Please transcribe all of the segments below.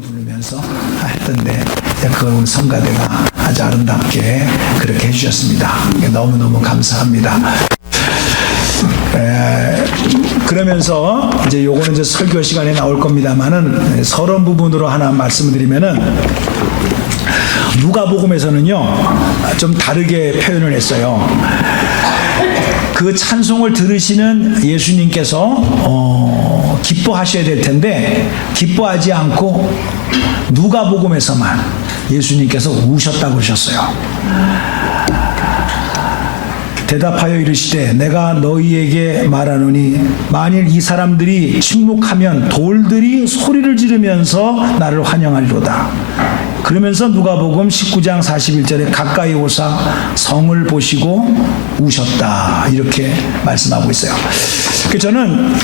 부르면서 했던데 그걸 우리 성가대가 아주 아름답게 그렇게 해주셨습니다. 너무너무 감사합니다. 그러면서 이제 요거는 이제 설교 시간에 나올 겁니다만은 서론 부분으로 하나 말씀을 드리면은 누가복음에서는요 좀 다르게 표현을 했어요. 그 찬송을 들으시는 예수님께서 기뻐하셔야 될 텐데 기뻐하지 않고 누가복음에서만 예수님께서 우셨다고 그러셨어요. 대답하여 이르시되 내가 너희에게 말하노니 만일 이 사람들이 침묵하면 돌들이 소리를 지르면서 나를 환영하리로다. 그러면서 누가복음 19장 41절에 가까이 오사 성을 보시고 우셨다 이렇게 말씀하고 있어요. 저는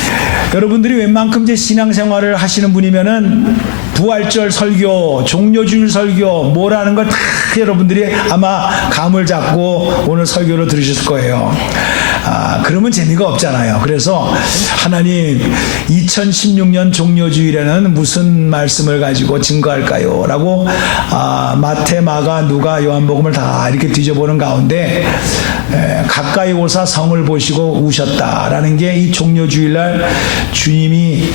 여러분들이 웬만큼 이제 신앙생활을 하시는 분이면은 부활절 설교, 종료주일 설교 뭐라는 걸 다 여러분들이 아마 감을 잡고 오늘 설교를 들으셨을 거예요. 그러면 재미가 없잖아요. 그래서 하나님 2016년 종료주일에는 무슨 말씀을 가지고 증거할까요? 라고 마태, 마가, 누가, 요한복음을 다 이렇게 뒤져보는 가운데 가까이 오사 성을 보시고 우셨다라는 게 이 종료주일날 주님이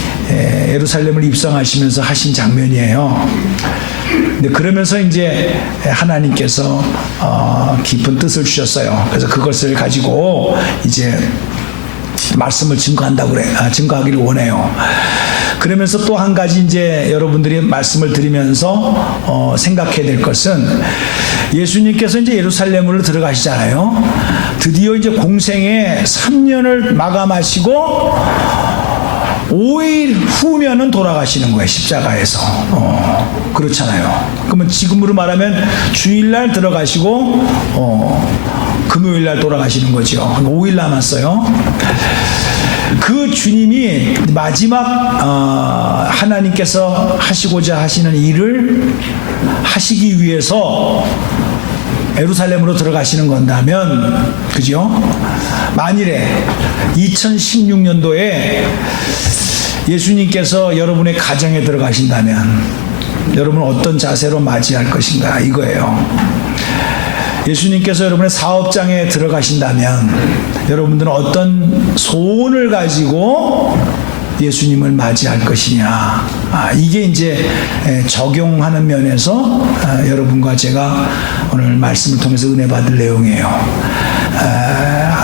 예루살렘을 입성하시면서 하신 장면이에요. 근데 그러면서 이제 하나님께서 깊은 뜻을 주셨어요. 그래서 그것을 가지고 이제 말씀을 증거하기를 원해요. 그러면서 또 한 가지 이제 여러분들이 말씀을 들으면서 생각해야 될 것은 예수님께서 이제 예루살렘으로 들어가시잖아요. 드디어 이제 공생의 3년을 마감하시고 5일 후면은 돌아가시는 거예요. 십자가에서. 그렇잖아요. 그러면 지금으로 말하면 주일날 들어가시고 금요일날 돌아가시는 거죠. 5일 남았어요. 그 주님이 마지막 하나님께서 하시고자 하시는 일을 하시기 위해서 예루살렘으로 들어가시는 건다면, 그죠? 만일에 2016년도에 예수님께서 여러분의 가정에 들어가신다면 여러분은 어떤 자세로 맞이할 것인가 이거예요. 예수님께서 여러분의 사업장에 들어가신다면 여러분들은 어떤 소원을 가지고 예수님을 맞이할 것이냐. 이게 이제 적용하는 면에서 여러분과 제가 오늘 말씀을 통해서 은혜 받을 내용이에요.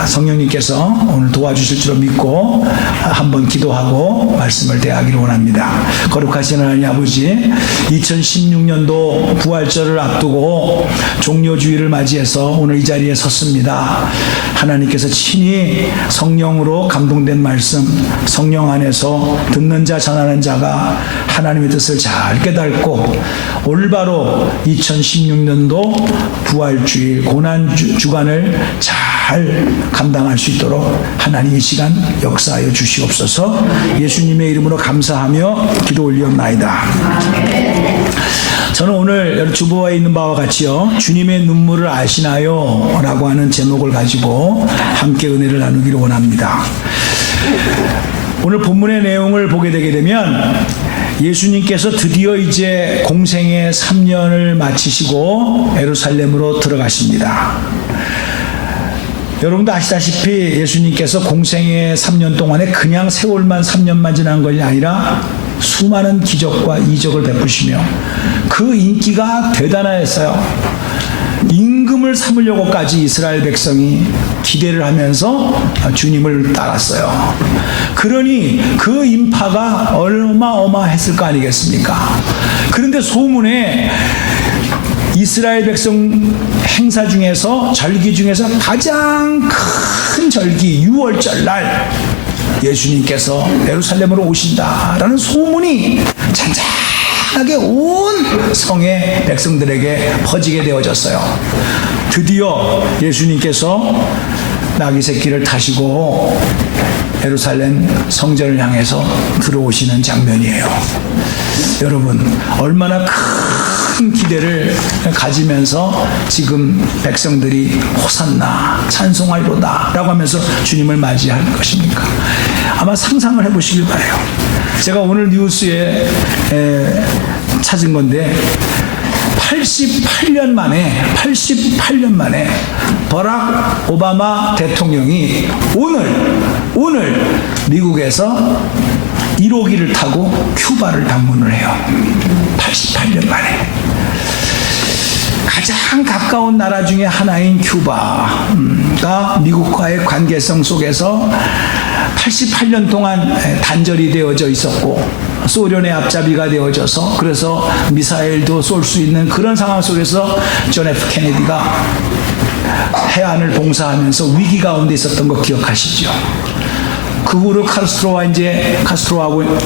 성령님께서 오늘 도와주실 줄 믿고 한번 기도하고 말씀을 대하기를 원합니다. 거룩하신 하나님 아버지, 2016년도 부활절을 앞두고 종료주일을 맞이해서 오늘 이 자리에 섰습니다. 하나님께서 친히 성령으로 감동된 말씀, 성령 안에서 듣는 자 전하는 자가 하나님의 뜻을 잘 깨닫고 올바로 2016년도 부활주일 고난주간을 잘 감당할 수 있도록 하나님 이 시간 역사하여 주시옵소서. 예수님의 이름으로 감사하며 기도 올리옵나이다. 저는 오늘 주보에 있는 바와 같이요, 주님의 눈물을 아시나요? 라고 하는 제목을 가지고 함께 은혜를 나누기를 원합니다. 오늘 본문의 내용을 보게 되게 되면 예수님께서 드디어 이제 공생의 3년을 마치시고 예루살렘으로 들어가십니다. 여러분도 아시다시피 예수님께서 공생의 3년 동안에 그냥 세월만 3년만 지난 것이 아니라 수많은 기적과 이적을 베푸시며 그 인기가 대단하였어요. 임금을 삼으려고까지 이스라엘 백성이 기대를 하면서 주님을 따랐어요. 그러니 그 인파가 어마어마했을 거 아니겠습니까? 그런데 소문에 이스라엘 백성 행사 중에서 절기 중에서 가장 큰 절기 6월절 날 예수님께서 예루살렘으로 오신다라는 소문이 잔잔하게 온 성의 백성들에게 퍼지게 되어졌어요. 드디어 예수님께서 나귀 새끼를 타시고 예루살렘 성전을 향해서 들어오시는 장면이에요. 여러분, 얼마나 큰 기대를 가지면서 지금 백성들이 호산나 찬송하리로다 라고 하면서 주님을 맞이할 것입니까? 아마 상상을 해보시길 바라요. 제가 오늘 뉴스에 찾은 건데 88년 만에 버락 오바마 대통령이 오늘 미국에서 1호기를 타고 큐바를 방문을 해요. 88년 만에. 가장 가까운 나라 중에 하나인 큐바가 미국과의 관계성 속에서 88년 동안 단절이 되어져 있었고 소련의 앞잡이가 되어져서 그래서 미사일도 쏠 수 있는 그런 상황 속에서 존 F 케네디가 해안을 봉사하면서 위기 가운데 있었던 거 기억하시죠? 그 후로 카스트로하고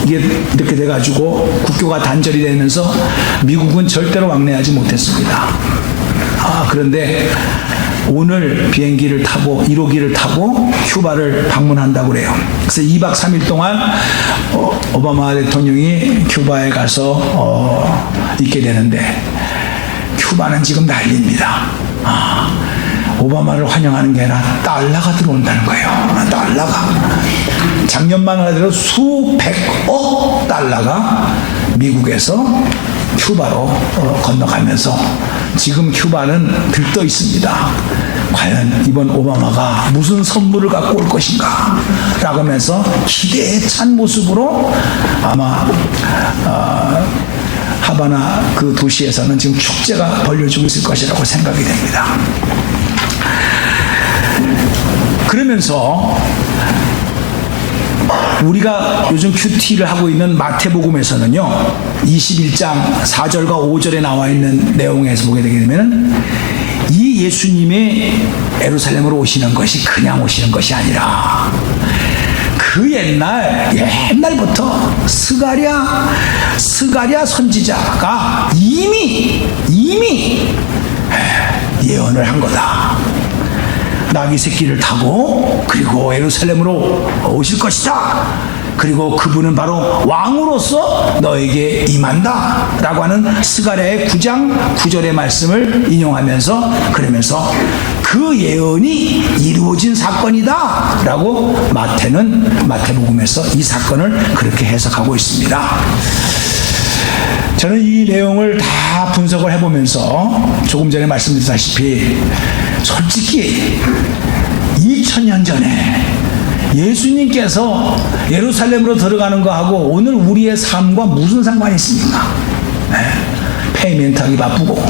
이게 이렇게 돼가지고 국교가 단절이 되면서 미국은 절대로 왕래하지 못했습니다. 그런데 오늘 비행기를 타고 1호기를 타고 큐바를 방문한다고 그래요. 그래서 2박 3일 동안 오바마 대통령이 큐바에 가서 있게 되는데 큐바는 지금 난리입니다. 오바마를 환영하는 게 아니라 달러가 들어온다는 거예요. 달러가. 작년만 하더라도 수백억 달러가 미국에서 큐바로 건너가면서 지금 큐바는 들떠 있습니다. 과연 이번 오바마가 무슨 선물을 갖고 올 것인가 라고 하면서 기대에 찬 모습으로 아마 하바나 그 도시에서는 지금 축제가 벌려지고 있을 것이라고 생각이 됩니다. 그러면서 우리가 요즘 큐티를 하고 있는 마태복음에서는요 21장 4절과 5절에 나와 있는 내용에서 보게 되게 되면 이 예수님의 예루살렘으로 오시는 것이 그냥 오시는 것이 아니라 그 옛날부터 스가랴 선지자가 이미 예언을 한 거다. 나귀 새끼를 타고 그리고 예루살렘으로 오실 것이다. 그리고 그분은 바로 왕으로서 너에게 임한다 라고 하는 스가랴의 9장 9절의 말씀을 인용하면서 그러면서 그 예언이 이루어진 사건이다 라고 마태복음에서 이 사건을 그렇게 해석하고 있습니다. 저는 이 내용을 다 분석을 해보면서 조금 전에 말씀드렸다시피 솔직히 2000년 전에 예수님께서 예루살렘으로 들어가는 거하고 오늘 우리의 삶과 무슨 상관이 있습니까? 페이멘트하기 바쁘고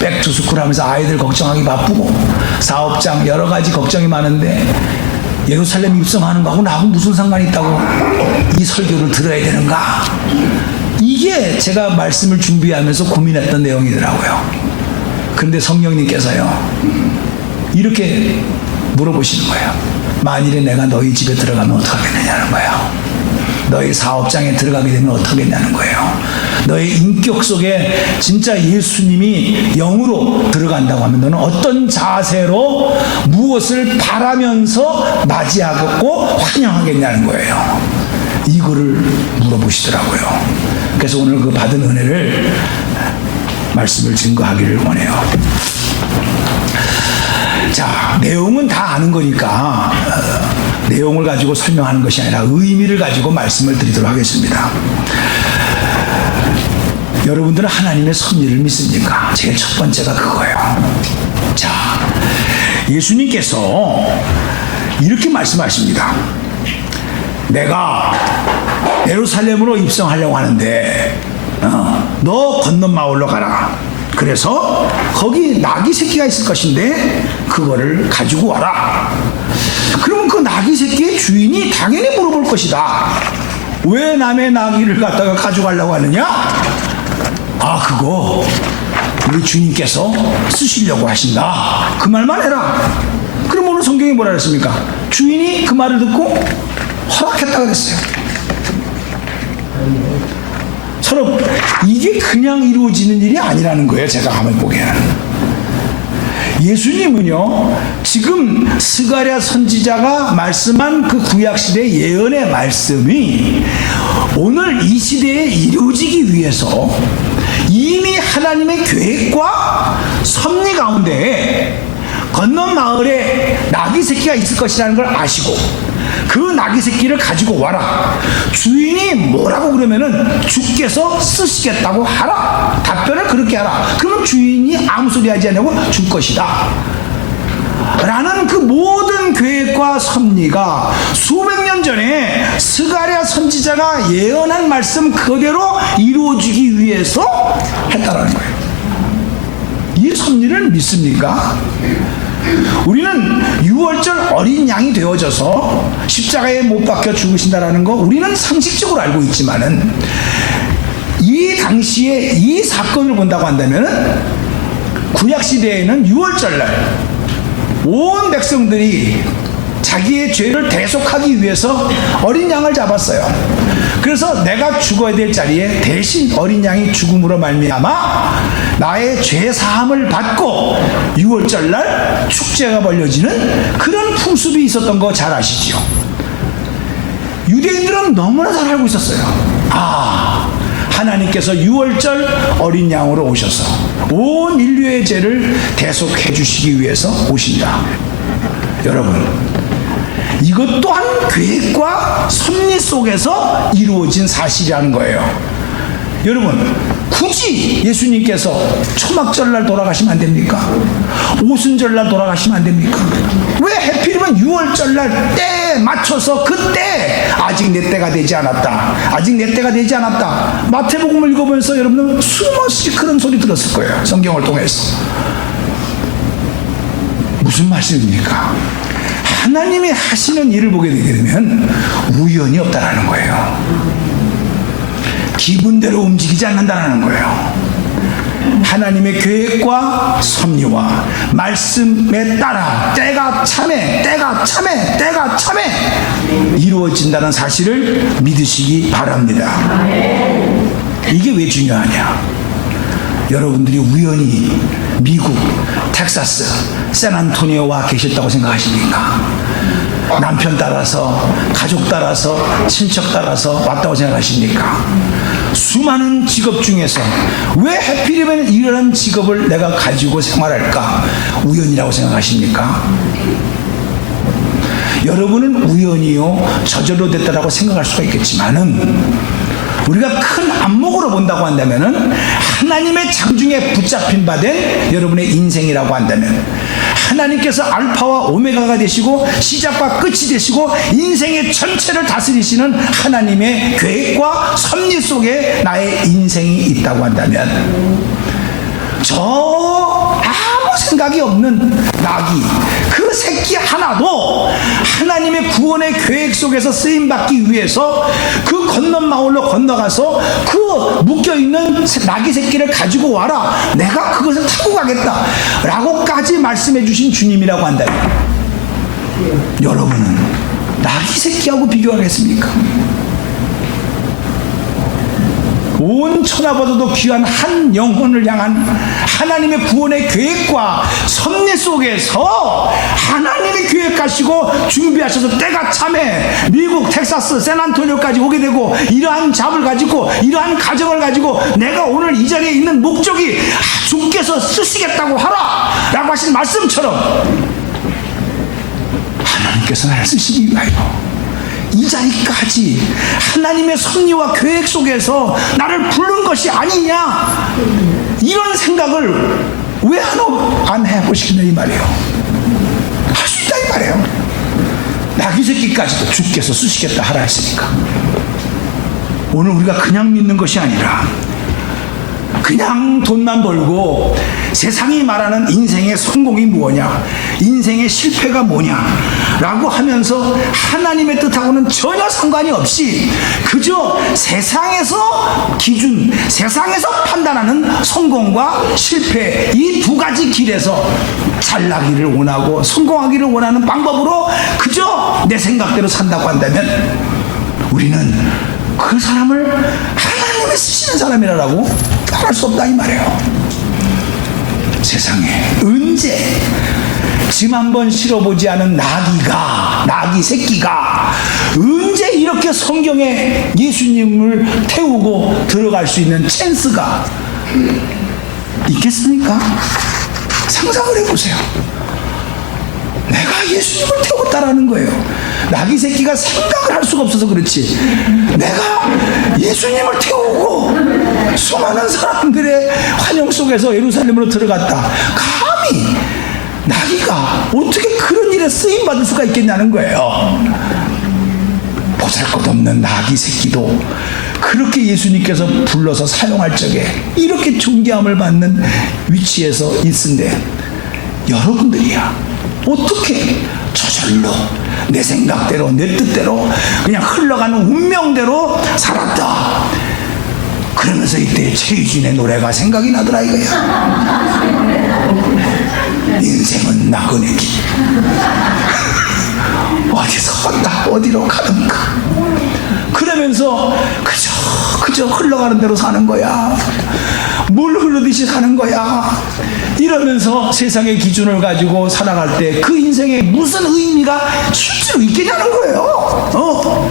백투스쿨 하면서 아이들 걱정하기 바쁘고 사업장 여러 가지 걱정이 많은데 예루살렘 입성하는 거하고 나하고 무슨 상관이 있다고 이 설교를 들어야 되는가? 이게 제가 말씀을 준비하면서 고민했던 내용이더라고요. 그런데 성령님께서요 이렇게 물어보시는 거예요. 만일에 내가 너희 집에 들어가면 어떡하겠느냐는 거예요. 너희 사업장에 들어가게 되면 어떡하겠냐는 거예요. 너의 인격 속에 진짜 예수님이 영으로 들어간다고 하면 너는 어떤 자세로 무엇을 바라면서 맞이하고 환영하겠냐는 거예요. 이거를 물어보시더라고요. 그래서 오늘 그 받은 은혜를 말씀을 증거하기를 원해요. 자, 내용은 다 아는 거니까 내용을 가지고 설명하는 것이 아니라 의미를 가지고 말씀을 드리도록 하겠습니다. 여러분들은 하나님의 섭리를 믿습니까? 제일 첫 번째가 그거예요. 자, 예수님께서 이렇게 말씀하십니다. 내가 예루살렘으로 입성하려고 하는데 너 건넌 마을로 가라. 그래서 거기 나귀 새끼가 있을 것인데 그거를 가지고 와라. 그러면 그 나귀 새끼의 주인이 당연히 물어볼 것이다. 왜 남의 나귀를 갖다가 가져가려고 하느냐? 그거 우리 주님께서 쓰시려고 하신다. 그 말만 해라. 그럼 오늘 성경이 뭐라 그랬습니까? 주인이 그 말을 듣고 허락했다고 그랬어요. 서로 이게 그냥 이루어지는 일이 아니라는 거예요. 제가 한번 보기에는. 예수님은요 지금 스가랴 선지자가 말씀한 그 구약시대 예언의 말씀이 오늘 이 시대에 이루어지기 위해서 이미 하나님의 계획과 섭리 가운데 건넌 마을에 나귀 새끼가 있을 것이라는 걸 아시고 그 나귀 새끼를 가지고 와라. 주인이 뭐라고 그러면은 주께서 쓰시겠다고 하라. 답변을 그렇게 하라. 그러면 주인이 아무 소리 하지 않고 줄 것이다 라는 그 모든 계획과 섭리가 수백 년 전에 스가랴 선지자가 예언한 말씀 그대로 이루어지기 위해서 했다라는 거예요. 이 섭리를 믿습니까? 우리는 6월절 어린 양이 되어져서 십자가에 못 박혀 죽으신다라는 거 우리는 상식적으로 알고 있지만은 이 당시에 이 사건을 본다고 한다면 구약 시대에는 6월절날 온 백성들이 자기의 죄를 대속하기 위해서 어린 양을 잡았어요. 그래서 내가 죽어야 될 자리에 대신 어린 양이 죽음으로 말미암아 나의 죄 사함을 받고 6월절날 축제가 벌려지는 그런 풍습이 있었던 거 잘 아시죠? 유대인들은 너무나 잘 알고 있었어요. 하나님께서 6월절 어린 양으로 오셔서 온 인류의 죄를 대속해 주시기 위해서 오신다. 여러분, 이것 또한 계획과 섭리 속에서 이루어진 사실이라는 거예요. 여러분, 굳이 예수님께서 초막절날 돌아가시면 안 됩니까? 오순절날 돌아가시면 안 됩니까? 왜 하필이면 6월절날 때에 맞춰서 그때 아직 내 때가 되지 않았다, 아직 내 때가 되지 않았다. 마태복음을 읽어보면서 여러분은 수없이 그런 소리 들었을 거예요. 성경을 통해서. 무슨 말씀입니까? 하나님이 하시는 일을 보게 되게 되면 우연이 없다라는 거예요. 기분대로 움직이지 않는다는 거예요. 하나님의 계획과 섭리와 말씀에 따라 때가 참에 이루어진다는 사실을 믿으시기 바랍니다. 이게 왜 중요하냐? 여러분들이 우연히 미국 텍사스 샌안토니오 와 계셨다고 생각하십니까? 남편 따라서, 가족 따라서, 친척 따라서 왔다고 생각하십니까? 수많은 직업 중에서 왜 하필이면 이런 직업을 내가 가지고 생활할까? 우연이라고 생각하십니까? 여러분은 우연이요 저절로 됐다라고 생각할 수가 있겠지만은 우리가 큰 안목으로 본다고 한다면은 하나님의 장중에 붙잡힌 바 된 여러분의 인생이라고 한다면 하나님께서 알파와 오메가가 되시고 시작과 끝이 되시고 인생의 전체를 다스리시는 하나님의 계획과 섭리 속에 나의 인생이 있다고 한다면 저 아무 생각이 없는 나귀 그 새끼 하나도 하나님의 구원의 계획 속에서 쓰임받기 위해서 그 건넌 마을로 건너가서 그 묶여있는 나귀 새끼를 가지고 와라, 내가 그것을 타고 가겠다 라고까지 말씀해 주신 주님이라고 한다면 여러분은 나귀 새끼하고 비교하겠습니까? 온 천하보다도 귀한 한 영혼을 향한 하나님의 구원의 계획과 섭리 속에서 하나님이 계획하시고 준비하셔서 때가 참에 미국 텍사스 샌안토니오까지 오게 되고 이러한 잡을 가지고 이러한 가정을 가지고 내가 오늘 이 자리에 있는 목적이 주께서 쓰시겠다고 하라 라고 하신 말씀처럼 하나님께서 나를 쓰시기 위하여 이 자리까지 하나님의 섭리와 계획 속에서 나를 부른 것이 아니냐, 이런 생각을 왜 안 해보시겠냐 이 말이에요. 할 수 있다 이 말이에요. 나귀 새끼까지도 주께서 쓰시겠다 하라 했으니까. 오늘 우리가 그냥 믿는 것이 아니라 그냥 돈만 벌고 세상이 말하는 인생의 성공이 뭐냐, 인생의 실패가 뭐냐 라고 하면서 하나님의 뜻하고는 전혀 상관이 없이 그저 세상에서 기준, 세상에서 판단하는 성공과 실패 이 두 가지 길에서 잘나기를 원하고 성공하기를 원하는 방법으로 그저 내 생각대로 산다고 한다면 우리는 그 사람을 하나님이 쓰시는 사람이라고 말할 수 없다 이 말이에요. 세상에 언제 짐 한번 실어보지 않은 나귀 새끼가 언제 이렇게 성경에 예수님을 태우고 들어갈 수 있는 찬스가 있겠습니까? 상상을 해보세요. 내가 예수님을 태웠다라는 거예요. 나귀 새끼가 생각을 할 수가 없어서 그렇지, 내가 예수님을 태우고 수많은 사람들의 환영 속에서 예루살렘으로 들어갔다. 감히 나귀가 어떻게 그런 일에 쓰임받을 수가 있겠냐는 거예요. 보잘것없는 나귀 새끼도 그렇게 예수님께서 불러서 사용할 적에 이렇게 존귀함을 받는 위치에서 있은데, 여러분들이야 어떻게 저절로 내 생각대로 내 뜻대로 그냥 흘러가는 운명대로 살았다. 그러면서 이때 최유진의 노래가 생각이 나더라 이거야. 인생은 나그네기. 어디서 왔다 어디로 가는가. 그러면서 그저 흘러가는 대로 사는 거야. 물 흐르듯이 사는 거야. 이러면서 세상의 기준을 가지고 살아갈 때 그 인생에 무슨 의미가 실제로 있겠냐는 거예요.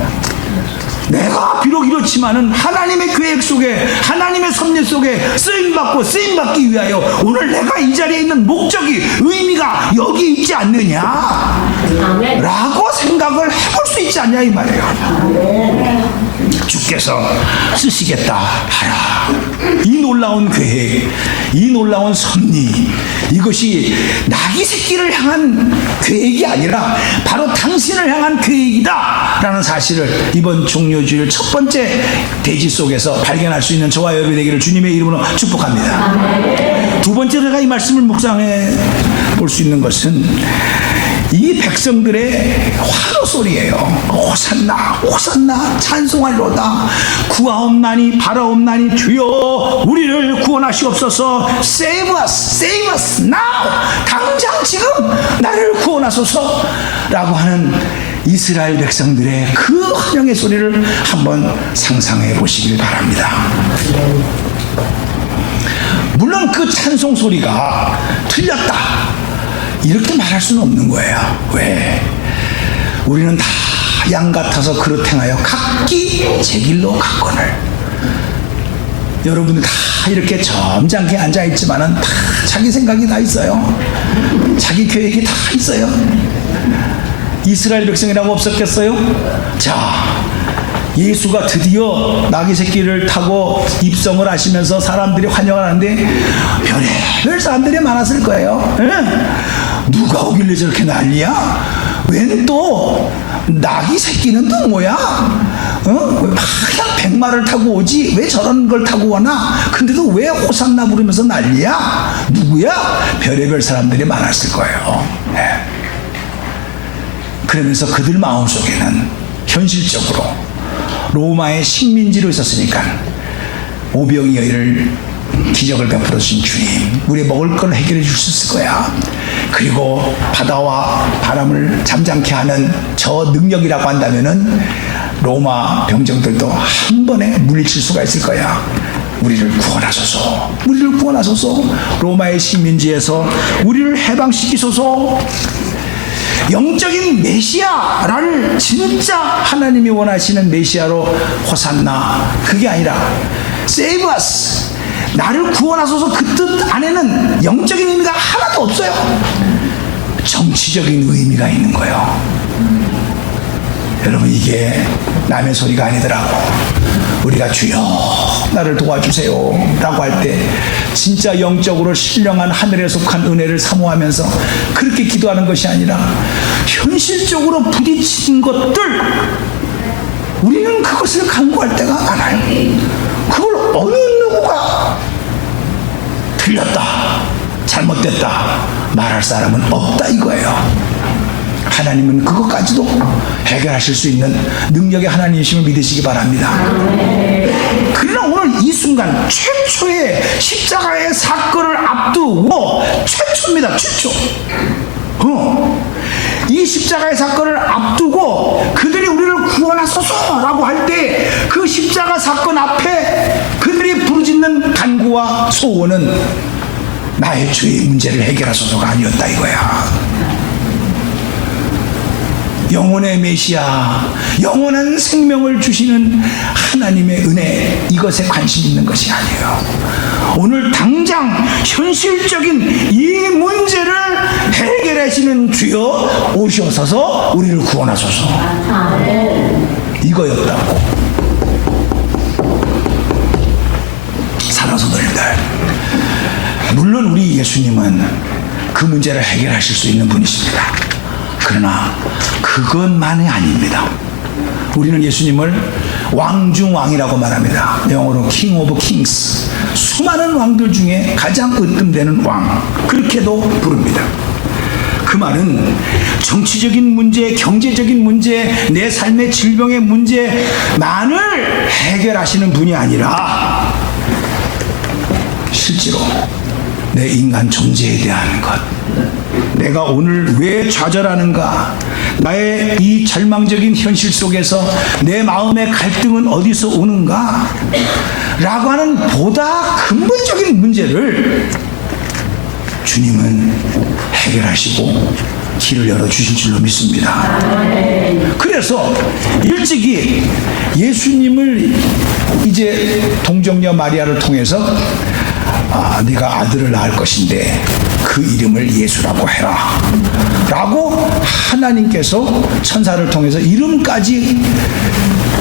내가 비록 이렇지만은 하나님의 계획 속에, 하나님의 섭리 속에 쓰임받고 쓰임받기 위하여 오늘 내가 이 자리에 있는 목적이, 의미가 여기 있지 않느냐 라고 생각을 해볼 수 있지 않냐 이 말이에요. 주께서 쓰시겠다 하라. 이 놀라운 계획, 이 놀라운 섭리, 이것이 나귀 새끼를 향한 계획이 아니라 바로 당신을 향한 계획이다 라는 사실을 이번 종료주일 첫 번째 대지 속에서 발견할 수 있는 저와 여러분이 되기를 주님의 이름으로 축복합니다. 두 번째로 제가 이 말씀을 묵상해 볼 수 있는 것은 이 백성들의 환호 소리예요. 호산나 호산나 찬송하리로다. 구하옵나니 바라옵나니 주여 우리를 구원하시옵소서. Save us, save us now. 당장 지금 나를 구원하소서 라고 하는 이스라엘 백성들의 그 환영의 소리를 한번 상상해 보시길 바랍니다. 물론 그 찬송 소리가 틀렸다 이렇게 말할 수는 없는 거예요. 왜? 우리는 다 양 같아서 그릇 행하여 각기 제 길로 갔거늘. 여러분들 다 이렇게 점잖게 앉아있지만은 다 자기 생각이 다 있어요. 자기 계획이 다 있어요. 이스라엘 백성이라고 없었겠어요? 자, 예수가 드디어 나귀 새끼를 타고 입성을 하시면서 사람들이 환영을 하는데 별의별 사람들이 많았을 거예요. 에? 누가 오길래 저렇게 난리야? 웬 또 나귀 새끼는 또 뭐야? 그냥 백마를 타고 오지 왜 저런 걸 타고 오나? 근데도 왜 호산나 부르면서 난리야? 누구야? 별의별 사람들이 많았을 거예요. 네. 그러면서 그들 마음속에는 현실적으로 로마의 식민지로 있었으니까 오병이어를 기적을 베풀어 주신 주님, 우리 먹을 걸 해결해 줄 수 있을 거야. 그리고 바다와 바람을 잠잠케 하는 저 능력이라고 한다면은 로마 병정들도 한 번에 물리칠 수가 있을 거야. 우리를 구원하소서, 우리를 구원하소서. 로마의 식민지에서 우리를 해방시키소서. 영적인 메시아를 진짜 하나님이 원하시는 메시아로 호산나, 그게 아니라 Save us, 나를 구원하소서. 그 뜻 안에는 영적인 의미가 하나도 없어요. 정치적인 의미가 있는 거예요. 여러분, 이게 남의 소리가 아니더라고. 우리가 주여 나를 도와주세요 라고 할 때 진짜 영적으로 신령한 하늘에 속한 은혜를 사모하면서 그렇게 기도하는 것이 아니라 현실적으로 부딪힌 것들, 우리는 그것을 간구할 때가 많아요. 그걸 어느 누구가 틀렸다, 잘못됐다 말할 사람은 없다 이거예요. 하나님은 그것까지도 해결하실 수 있는 능력의 하나님이심을 믿으시기 바랍니다. 그러나 오늘 이 순간 최초의 십자가의 사건을 앞두고, 최초입니다, 최초. 이 십자가의 사건을 앞두고 그들이 우리를 구원하소서라고 할 때 그 십자가 사건 앞에 그들이 부르짖는 간구와 소원은 나의 죄의 문제를 해결하소서가 아니었다 이거야. 영혼의 메시아, 영원한 생명을 주시는 하나님의 은혜, 이것에 관심 있는 것이 아니에요. 오늘 당장 현실적인 이 문제를 해결하시는 주여 오셔서서 우리를 구원하소서, 이거였다고. 사랑스러운들, 물론 우리 예수님은 그 문제를 해결하실 수 있는 분이십니다. 그러나 그것만이 아닙니다. 우리는 예수님을 왕 중 왕이라고 말합니다. 영어로 King of Kings, 수많은 왕들 중에 가장 으뜸되는 왕, 그렇게도 부릅니다. 그 말은 정치적인 문제, 경제적인 문제, 내 삶의 질병의 문제만을 해결하시는 분이 아니라 실제로 내 인간 존재에 대한 것, 내가 오늘 왜 좌절하는가, 나의 이 절망적인 현실 속에서 내 마음의 갈등은 어디서 오는가 라고 하는 보다 근본적인 문제를 주님은 해결하시고 길을 열어주실 줄로 믿습니다. 그래서 일찍이 예수님을 이제 동정녀 마리아를 통해서 네가 아들을 낳을 것인데 그 이름을 예수라고 해라 라고 하나님께서 천사를 통해서 이름까지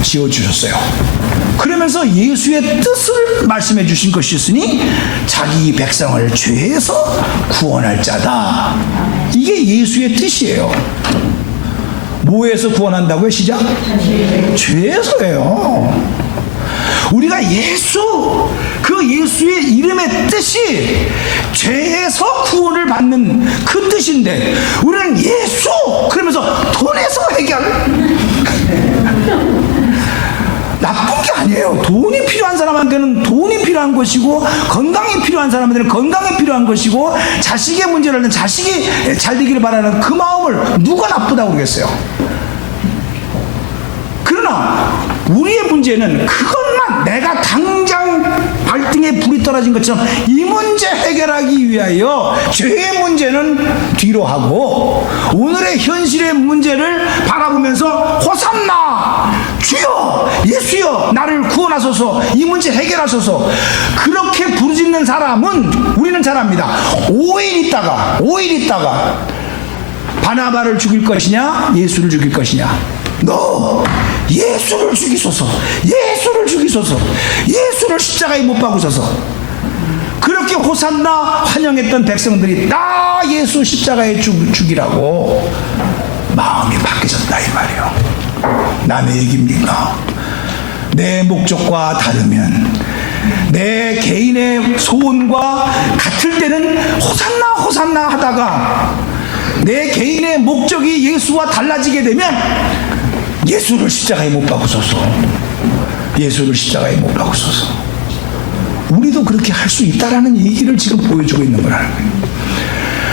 지어주셨어요. 그러면서 예수의 뜻을 말씀해 주신 것이었으니 자기 백성을 죄에서 구원할 자다, 이게 예수의 뜻이에요. 뭐에서 구원한다고요? 시작. 죄에서예요. 우리가 예수, 그 예수의 이름의 뜻이 죄에서 구원을 받는 그 뜻인데 우리는 예수 그러면서 돈에서 해결. 나쁜 게 아니에요. 돈이 필요한 사람한테는 돈이 필요한 것이고, 건강이 필요한 사람한테는 건강이 필요한 것이고, 자식의 문제를 자식이 잘 되기를 바라는 그 마음을 누가 나쁘다고 그러겠어요. 그러나 우리의 문제는 그것만, 내가 당장 발등에 불이 떨어진 것처럼 이 문제 해결하기 위하여 죄의 문제는 뒤로 하고 오늘의 현실의 문제를 바라보면서 호산나 주여 예수여 나를 구원하소서, 이 문제 해결하소서, 그렇게 부르짖는 사람은 우리는 잘 압니다. 5일 있다가 바나바를 죽일 것이냐 예수를 죽일 것이냐. 너 예수를 죽이소서, 예수를 죽이소서, 예수를 십자가에 못 박으소서. 그렇게 호산나 환영했던 백성들이 나 예수 십자가에 죽이라고 마음이 바뀌어졌다 이 말이에요. 남의 얘기입니까? 내 목적과 다르면, 내 개인의 소원과 같을 때는 호산나 호산나 하다가 내 개인의 목적이 예수와 달라지게 되면 예수를 십자가에 못 박으소서, 예수를 십자가에 못 박으소서. 우리도 그렇게 할 수 있다라는 얘기를 지금 보여주고 있는 거라는 거예요.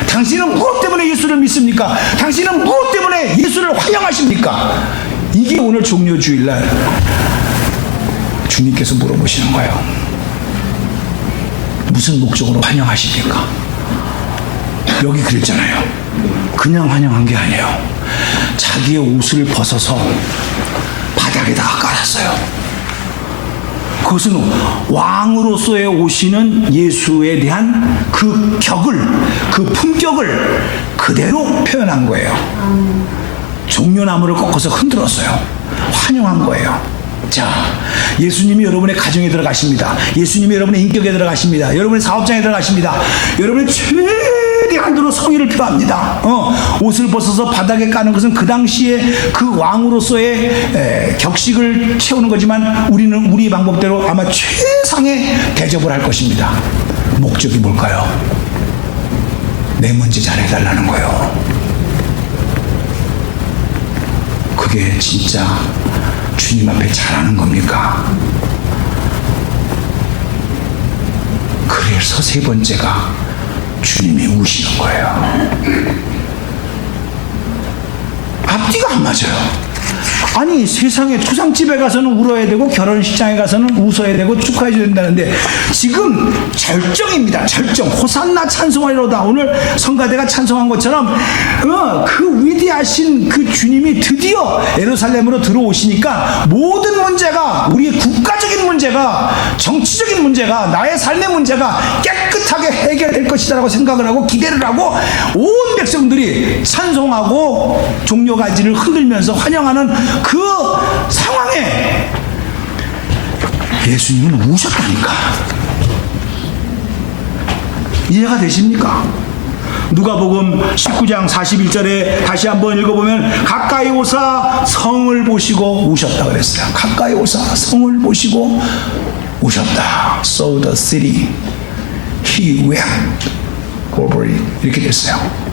당신은 무엇 때문에 예수를 믿습니까? 당신은 무엇 때문에 예수를 환영하십니까? 이게 오늘 종료주일날 주님께서 물어보시는 거예요. 무슨 목적으로 환영하십니까? 여기 그랬잖아요. 그냥 환영한 게 아니에요. 자기의 옷을 벗어서 바닥에다가 깔았어요. 그것은 왕으로서의 오시는 예수에 대한 그 격을, 그 품격을 그대로 표현한 거예요. 종려나무를 꺾어서 흔들었어요. 환영한 거예요. 자, 예수님이 여러분의 가정에 들어가십니다. 예수님이 여러분의 인격에 들어가십니다. 여러분의 사업장에 들어가십니다. 여러분의 최대한으로 성의를 표합니다. 옷을 벗어서 바닥에 까는 것은 그 당시에 그 왕으로서의 격식을 채우는 거지만 우리는 우리 방법대로 아마 최상의 대접을 할 것입니다. 목적이 뭘까요? 내 문제 잘해달라는 거예요. 그게 진짜 주님 앞에 잘하는 겁니까? 그래서 세 번째가 주님이 우시는 거예요. 앞뒤가 안 맞아요. 아니 세상에 초상집에 가서는 울어야 되고 결혼식장에 가서는 웃어야 되고 축하해줘야 된다는데 지금 절정입니다. 절정. 호산나 찬송하리로다. 오늘 성가대가 찬송한 것처럼 그 위대하신 그 주님이 드디어 예루살렘으로 들어오시니까 모든 문제가, 우리의 국가적인 문제가, 정치적인 문제가, 나의 삶의 문제가 깨끗하게 해결될 것이다라고 생각을 하고 기대를 하고 온 백성들이 찬송하고 종려가지를 흔들면서 환영하는 그 상황에 예수님은 우셨다니까. 이해가 되십니까? 누가복음 19장 41절에 다시 한번 읽어보면 가까이 오사 성을 보시고 우셨다 그랬어요. 가까이 오사 성을 보시고 우셨다. So the city he wept over it. 이렇게 됐어요.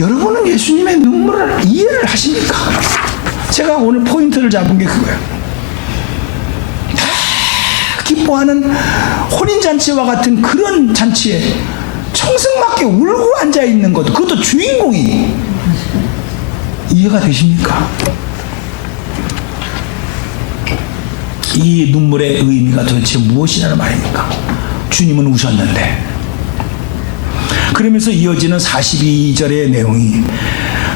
여러분은 예수님의 눈물을 이해를 하십니까? 제가 오늘 포인트를 잡은 게 그거예요. 기뻐하는 혼인잔치와 같은 그런 잔치에 청승맞게 울고 앉아있는 것, 그것도 주인공이 이해가 되십니까? 이 눈물의 의미가 도대체 무엇이냐는 말입니까? 주님은 우셨는데. 그러면서 이어지는 42절의 내용이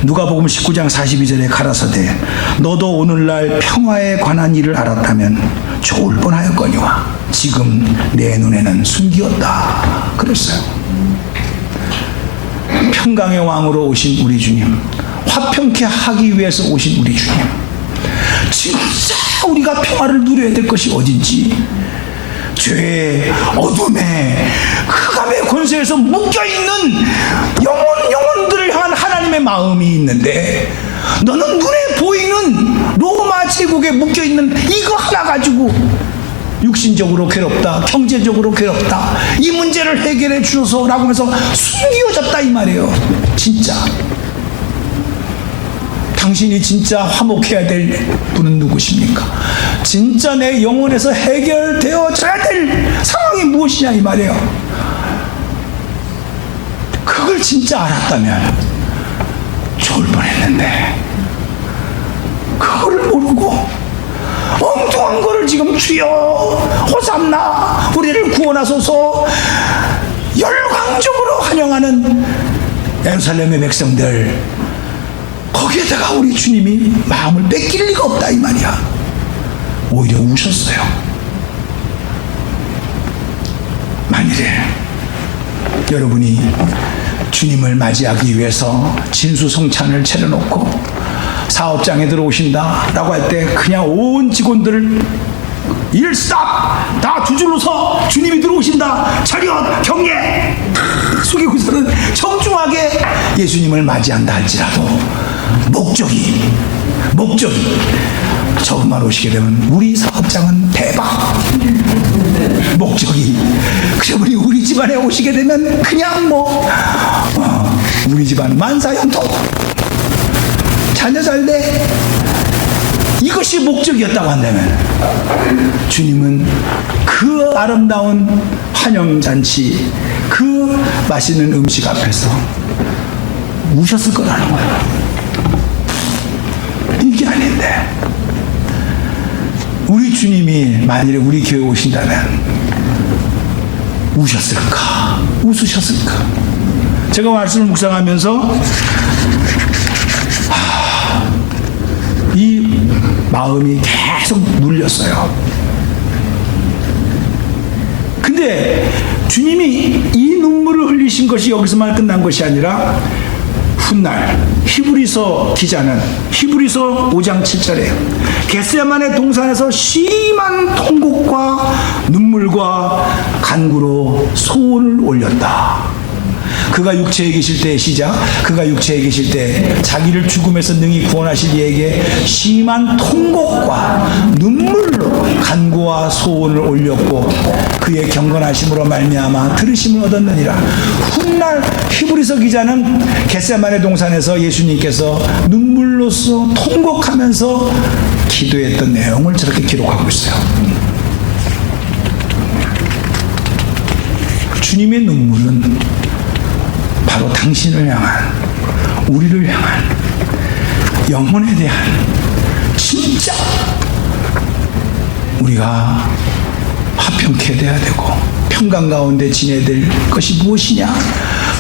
누가복음 19장 42절에 가라사대 너도 오늘날 평화에 관한 일을 알았다면 좋을 뻔하였거니와 지금 내 눈에는 숨기었다 그랬어요. 평강의 왕으로 오신 우리 주님, 화평케 하기 위해서 오신 우리 주님, 진짜 우리가 평화를 누려야 될 것이 어딘지, 죄의 어둠에 흑암의 권세에서 묶여있는 영혼들을 향한 하나님의 마음이 있는데 너는 눈에 보이는 로마 제국에 묶여있는 이거 하나 가지고 육신적으로 괴롭다, 경제적으로 괴롭다, 이 문제를 해결해 주소서 라고 해서 숨겨졌다 이 말이에요. 진짜 당신이 진짜 화목해야 될 분은 누구십니까? 진짜 내 영혼에서 해결되어져야 될 상황이 무엇이냐 이 말이에요. 그걸 진짜 알았다면 좋을 뻔했는데 그거를 모르고 엉뚱한 거를 지금 주여 호산나 우리를 구원하소서 열광적으로 환영하는 예루살렘의 백성들, 거기에다가 우리 주님이 마음을 뺏길 리가 없다 이 말이야. 오히려 우셨어요. 만일에 여러분이 주님을 맞이하기 위해서 진수성찬을 차려놓고 사업장에 들어오신다 라고 할 때 그냥 온 직원들을 일 스탑! 다 두 줄로 서 주님이 들어오신다! 차렷! 경례! 숙이고서는 정중하게 예수님을 맞이한다 할지라도 목적이 저분만 오시게 되면 우리 사업장은 대박. 목적이 그분이 우리 집안에 오시게 되면 그냥 우리 집안 만사형통, 자녀 잘돼, 이것이 목적이었다고 한다면 주님은 그 아름다운 환영잔치, 그 맛있는 음식 앞에서 우셨을 거라는 거예요. 이게 아닌데 우리 주님이 만일에 우리 교회에 오신다면 우셨을까? 웃으셨을까? 제가 말씀을 묵상하면서 이 마음이 계속 눌렸어요. 근데 주님이 이 눈물을 흘리신 것이 여기서만 끝난 것이 아니라 훗날 히브리서 기자는 히브리서 5장 7절에 겟세마네 동산에서 심한 통곡과 눈물과 간구로 소원을 올렸다. 그가 육체에 계실 때 시작, 그가 육체에 계실 때 자기를 죽음에서 능히 구원하실 이에게 심한 통곡과 눈물로 간구와 소원을 올렸고 그의 경건하심으로 말미암아 들으심을 얻었느니라. 훗날 히브리서 기자는 겟세마네 동산에서 예수님께서 눈물로써 통곡하면서 기도했던 내용을 저렇게 기록하고 있어요. 주님의 눈물은 바로 당신을 향한, 우리를 향한 영혼에 대한 진짜 우리가 화평케 돼야 되고 평강 가운데 지내야 될 것이 무엇이냐?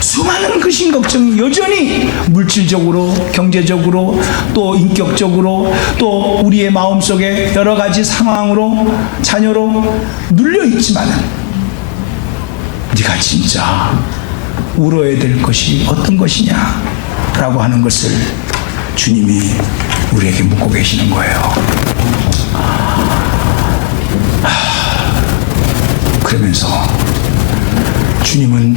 수많은 근심 걱정이 여전히 물질적으로, 경제적으로, 또 인격적으로, 또 우리의 마음속에 여러 가지 상황으로, 자녀로 눌려 있지만은 네가 진짜 울어야 될 것이 어떤 것이냐? 라고 하는 것을 주님이 우리에게 묻고 계시는 거예요. 그러면서 주님은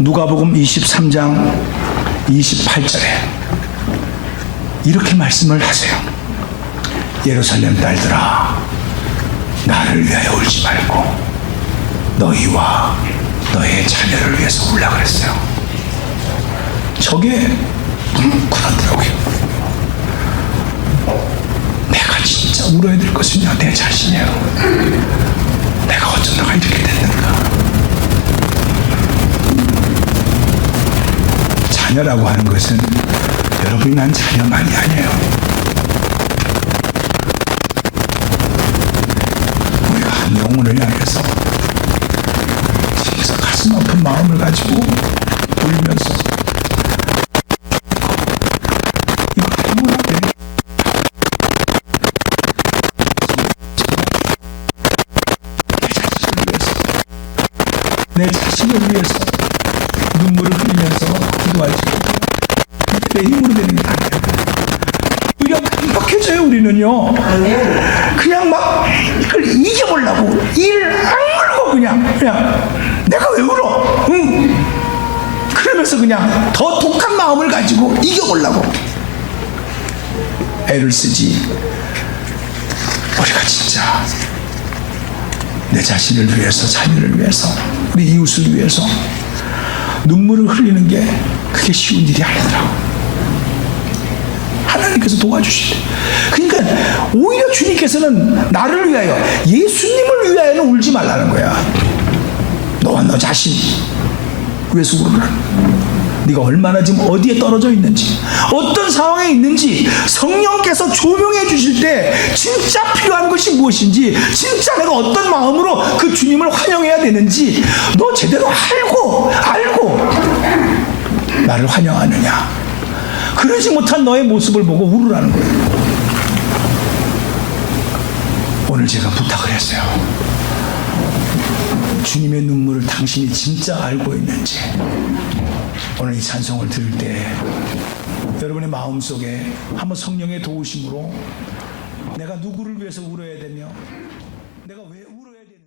누가복음 23장 28절에 이렇게 말씀을 하세요. 예루살렘 딸들아, 나를 위하여 울지 말고 너희와 너의 자녀를 위해서 울라 그랬어요. 저게 뭉클하더라고요. 내가 진짜 울어야 될 것은요, 내 자신이에요. 내가 어쩌다가 이렇게 됐는가. 자녀라고 하는 것은 여러분이 난 자녀만이 아니에요. 우리가 한 영혼을 향해서 진짜 가슴 아픈 마음을 가지고 울면서 이거 행운하게 내 자신을 위해서 눈물을 흘리면서 기도하지. 내 힘으로 되는 게 아니에요. 오히려 깜빡해져요, 우리는요. 그냥 막 이걸 이겨보려고 이를 악물고 그냥 내가 왜 울어? 응. 그러면서 그냥 더 독한 마음을 가지고 이겨보려고 애를 쓰지. 우리가 진짜 내 자신을 위해서, 자녀를 위해서, 우리 이웃을 위해서 눈물을 흘리는 게 그게 쉬운 일이 아니더라고. 하나님께서 도와주시대. 그러니까 오히려 주님께서는 나를 위하여, 예수님을 위하여는 울지 말라는 거야. 너와 너 자신 위해서 울어라. 네가 얼마나 지금 어디에 떨어져 있는지, 어떤 상황에 있는지 성령께서 조명해 주실 때 진짜 필요한 것이 무엇인지, 진짜 내가 어떤 마음으로 그 주님을 환영해야 되는지 너 제대로 알고 나를 환영하느냐. 그러지 못한 너의 모습을 보고 울으라는 거예요. 오늘 제가 부탁을 했어요. 주님의 눈물을 당신이 진짜 알고 있는지, 오늘 이 찬송을 들을 때 여러분의 마음속에 한번 성령의 도우심으로 내가 누구를 위해서 울어야 되며